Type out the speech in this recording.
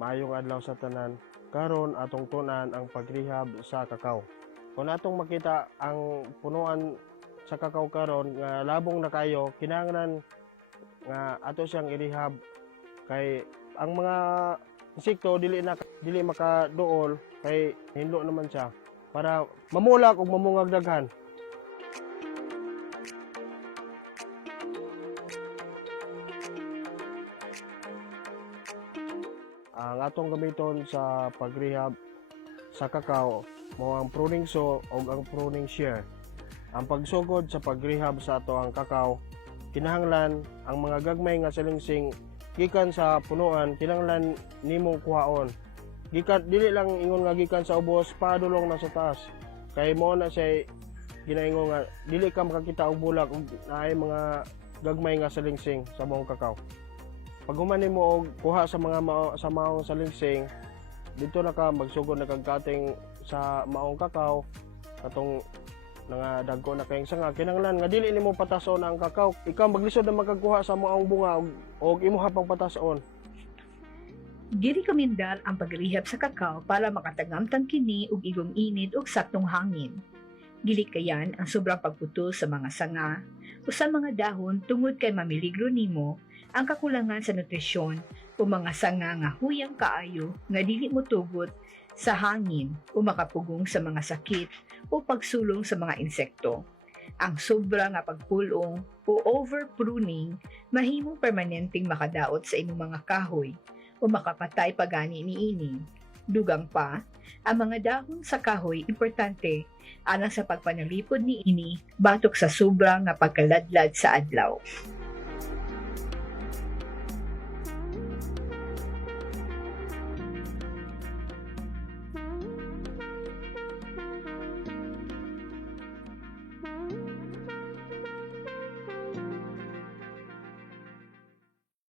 Maayong adlaw sa tanan. Karon atong tunan ang pagrehab sa kakao. Kung atong makita ang punuan sa kakao karon nga labong na kayo, kinahanglan nga ato siyang i-rehab kay ang mga insekto dili makaduol kay hinlo naman siya para mamulak ug mamungag daghan. Ang atong gamiton sa pagrehab sa kakao mao ang pruning saw ug ang pruning shear. Ang pagsugod sa pagrehab sa ato ang kakao, kinahanglan ang mga gagmay nga salingsing gikan sa punuan kinahanglan nimong kuhaon. Gikan dili lang ingon nga gikan sa ubos padulong na sa taas. Kay mao na siya ginaingon nga dili ka makakita og bulak ug naay mga gagmay nga salingsing sa maong kakao. Pag human mo og kuha sa mga maong salingsing, dito na ka magsugod na kag kating sa maong kakao katong nga dagko na kayong sanga, kinahanglan nga dili nimo patason ang kakao, ikaw maglisod na magkakuha sa maong bunga og imuha pang patason. Girekomendar ang pagrehab sa kakao para makatangamtang kini og igong init ug saktong hangin. Gilikayan ang sobrang pagputol sa mga sanga o sa mga dahon tungod kay mamiligro nimo ang kakulangan sa nutrisyon o mga sanga nga huyang kaayo nga dili motugot sa hangin o makapugong sa mga sakit o pagsulong sa mga insekto. Ang sobra nga pagpulong o over-pruning mahimong permanenteng makadaot sa imong mga kahoy o makapatay pagani niini. Dugang pa, ang mga dahon sa kahoy importante alang sa pagpanalipod niini batok sa sobra nga pagkaladlad sa adlaw.